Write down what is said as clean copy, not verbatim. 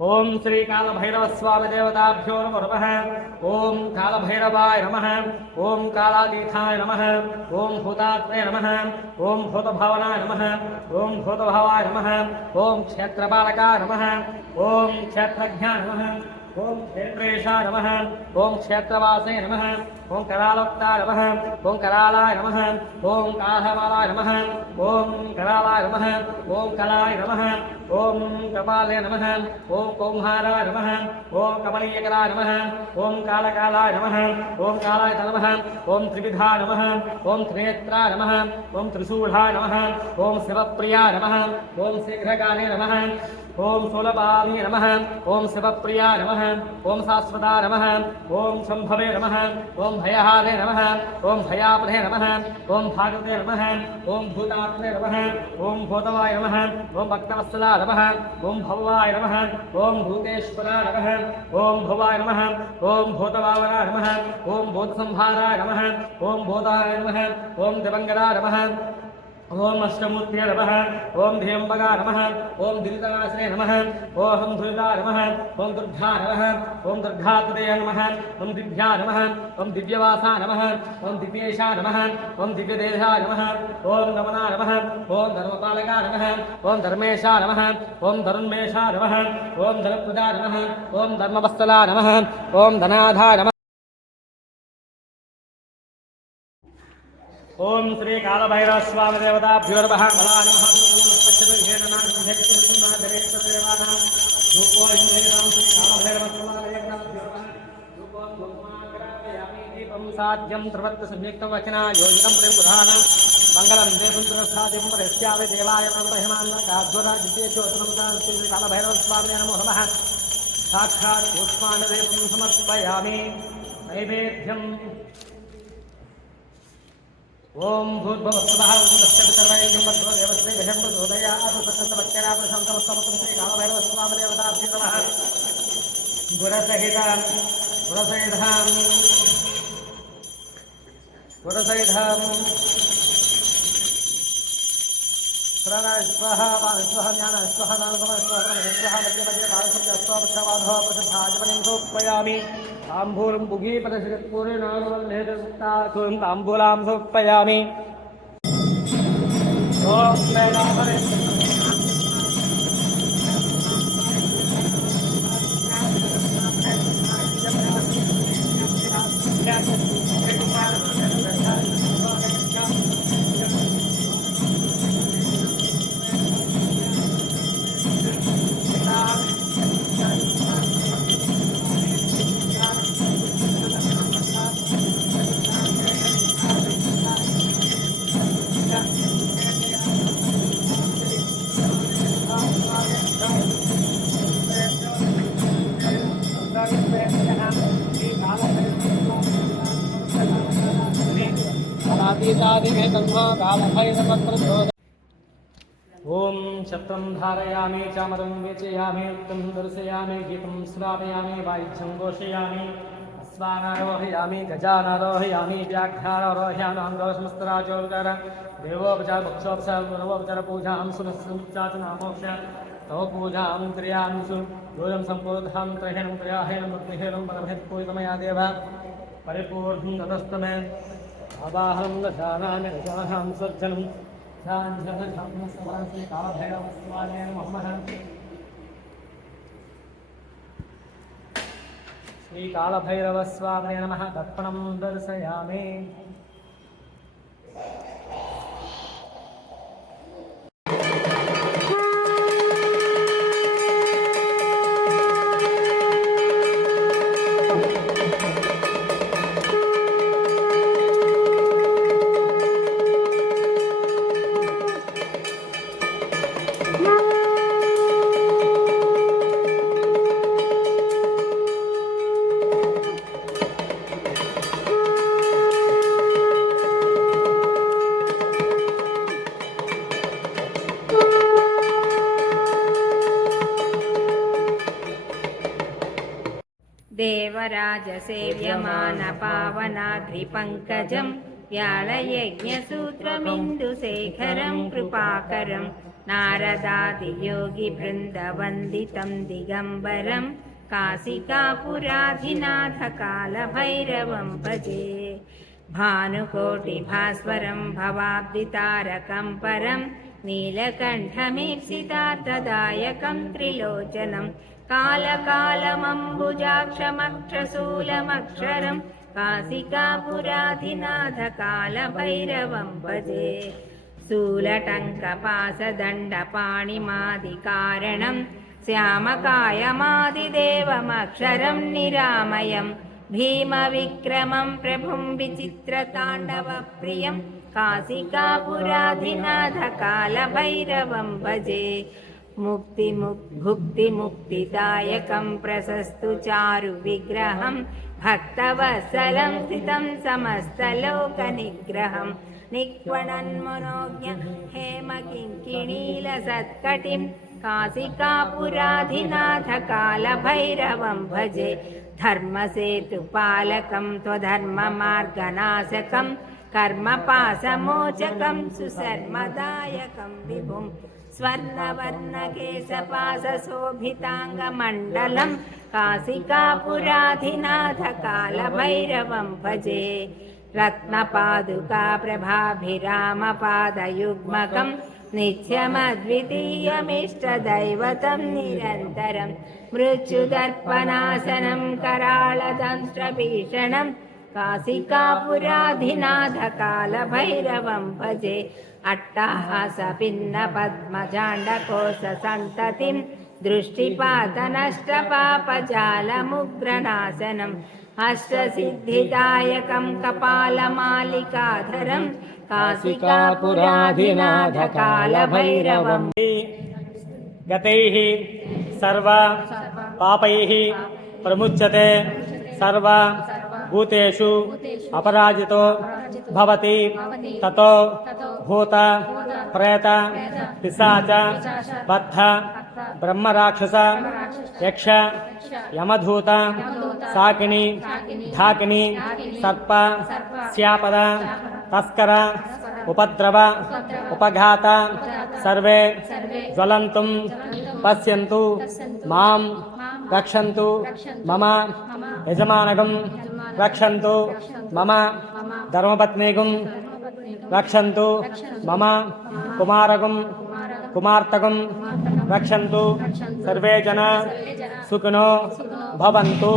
ओम श्री काल भैरव स्वामी देवताभ्यो नमः। ओम काल भैरवाय नमः। ओम कालातीर्थाय नमः। ओम भूतात्मने नमः। ओम भूतभावनाय नमः। ओम भूतभावाय नमः। ओम क्षेत्रपालकाय नमः। ओम क्षेत्रज्ञाय नमः। ओम क्षेत्रेशाय नमः। ओम क्षेत्रवासे नमः। ओम करालोक्ताय नमः। ओम करालाय नमः। ओम काहमालाय नमः। ओम करालाय नमः। ओम कलाय नमः। ओम कपाले नमः। ओम कौम्हाराय नमः। ओम कमलीयकराय नमः। ओम कालकालाय नमः। ओम कालाय नमः। ओम त्रिविधाय नमः। ओम त्रिनेत्राय नमः। ओम त्रिशूलाय नमः। ओम शिवप्रियाय नमः। ओम शीघ्रकाले नमः। ओम शूलपाले नमः। ओम शिवप्रियाय नमः। ओम शाश्वताय नमः। ओम शंभवे नमः। ओम भयहारे नमः। ओम भयापदे नमः। ओम भागवते नमः। ओम भूतात्मने नमः। ओम भूतवाय नमः। ओम भक्तवत्सलाय नमः। ओम भवाय नमः। ओम भूतेश्वराय नमः। ओम भवाय नमः। ओम भूतभावनाय नमः। ओम भूतसंहाराय नमः। ओम भूताय नमः। ओम दिवंगताय नमः। ओम अष्टमूर्तये नमः। ओम ध्यंबगाय नमः। ओम दुरिताश्रये नमः। ओम दुरिताय नमः। ओम दुर्गाय नमः। ओम दुर्गातदये नमः। ओम दिव्याय नमः। ओम दिव्यवासाय नमः। ओम दिव्येशाय नमः। ओम दिव्यदेहाय नमः। ओम नमनाय नमः। ओम धर्मपालकाय नमः। ओम धर्मेशाय नमः। ओम धर्मेशाय नमः। ओम धर्मप्रदाय नमः। ओम धर्मवत्सलाय नमः। ओम धनाधाय नमः। ओम श्री काल भैरव स्वामी देवताभ्यो नमः। बलानि महासूत्रनाथदेवानां रूपो हिंदेनां श्री काल भैरव स्वामी देवताभ्यो नमः। रूपं भूमाग्रापयामि दीपं साध्यं सर्वत्र संयुक्तवचना योजितं प्रेमप्रधानं मङ्गलं देवपुत्रस्थादिं प्रस्यावि देवाय ब्रह्महिमान्नकाध्वरा द्वितीय ज्योतिर्मतां श्री काल भैरव स्वामी नमो नमः। साक्षात् पुष्पाणदेवं समर्पयामि नैवेद्यं। ओम भूर्भुवस्सुवः तस्यपितर्वरेण्यं भर्गो देवस्य धीमहि प्रचोदयात् सत्यन्तवत्यनापशन्तमस्तमतं श्री कालभैरवस्वामिदेवताभ्यो नमः। गुरसहितं प्रणस्वः पाणस्वः ज्ञानस्वः नामस्वः ब्रह्मस्वः मध्ये मध्ये पादशब्दस्वः पक्षवाधः प्रसिद्धाजपनिं समर्पयामि। ताम्बूलं बुगीपदशपूर्णानुबन्धेतमुक्ताकुं ताम्बूलां समर्पयामि। ओम ओम शब्दं धारयामि चामरं वेचयामि उक्तं दर्शयामि गीतं श्रावयामि वायुज्यं घोषयामि अश्वानारोहयामि गजानारोहयामि व्याघ्रानारोहयामि अङ्गोष्मस्तराजोदर देवोपचार भक्षोपचार नवोपचार पूजां सुनस्सुचाचनामोक्ष तव पूजां क्रियांसु योजं सम्पूर्धां त्रयेणं त्रयाहेणं मृत्युहेणं परमहेत्पूरितमया देव परिपूर्णं ततस्तमे आवाहनं दशानामि दशानां सज्जनं श्री कालभैरवस्वामिने नमः। श्री कालभैरवस्वामिने नमः। दर्पणं दर्शयामि। देवराजसेव्यमानपावनाद्रिपङ्कजं व्यालयज्ञसूत्रमिन्दुशेखरं कृपाकरं नारदादियोगिवृन्दवन्दितं दिगम्बरं काशिकापुराधिनाथकालभैरवं भजे। भानुकोटिभास्वरं भवाब्दितारकं परं नीलकण्ठमीप्सितार्थदायकं त्रिलोचनं कालकालमम्बुजाक्षमक्षशूलमक्षरं काशिकापुराधिनाथकालभैरवं भजे। शूलटङ्कपासदण्डपाणिमादिकारणं श्यामकायमादिदेवमक्षरं निरामयं भीमविक्रमं प्रभुं विचित्रताण्डवप्रियं काशिकापुराधिनाथकालभैरवं भजे। भुक्तिमुक्तिदायकं प्रशस्तु चारुविग्रहं भक्तवत्सलं स्थितं समस्तलोकनिग्रहं निक्वणन्मनोज्ञ हेमकिङ्किणीलसत्कटिं काशिकापुराधिनाथकालभैरवं भजे। धर्मसेतुपालकं त्वधर्ममार्गनाशकं कर्मपाशमोचकं सुशर्मदायकं विभुं स्वर्णवर्णकेशपाशशोभिताङ्गमण्डलं काशिकापुराधिनाथकालभैरवं भजे। रत्नपादुका प्रभाभिरामपादयुग्मकं नित्यमद्वितीयमिष्टदैवतं निरन्तरं मृत्युदर्पणासनं कराळदंष्ट्रभीषणं काशिकापुराधिनाथकालभैरवं भजे। अट्टहासपिन्नपद्मजाण्डकोशसन्ततिं दृष्टिपातनष्टपापजालमुग्रनाशनम् अष्टसिद्धिदायकं कपालमालिकाधरं काशिकापुराधिनाथकालभैरवं गतैः सर्व पापैः प्रमुच्यते सर्व भूतेषु अपराजितो भवति ततो भूत प्रेत पिशाच बद्ध ब्रह्मराक्षस यक्ष यमधूत साकिनी धाकिनी सर्प श्यापद तस्कर उपद्रव उपघात सर्वे ज्वलन्तुं पश्यन्तु मां रक्षन्तु मम यजमानगं रक्षन्तु मम धर्मपत्नीगं रक्षन्तु मम कुमारगं कुमार्तगं रक्षन्तु सर्वे जना सुखिनो भवन्तु।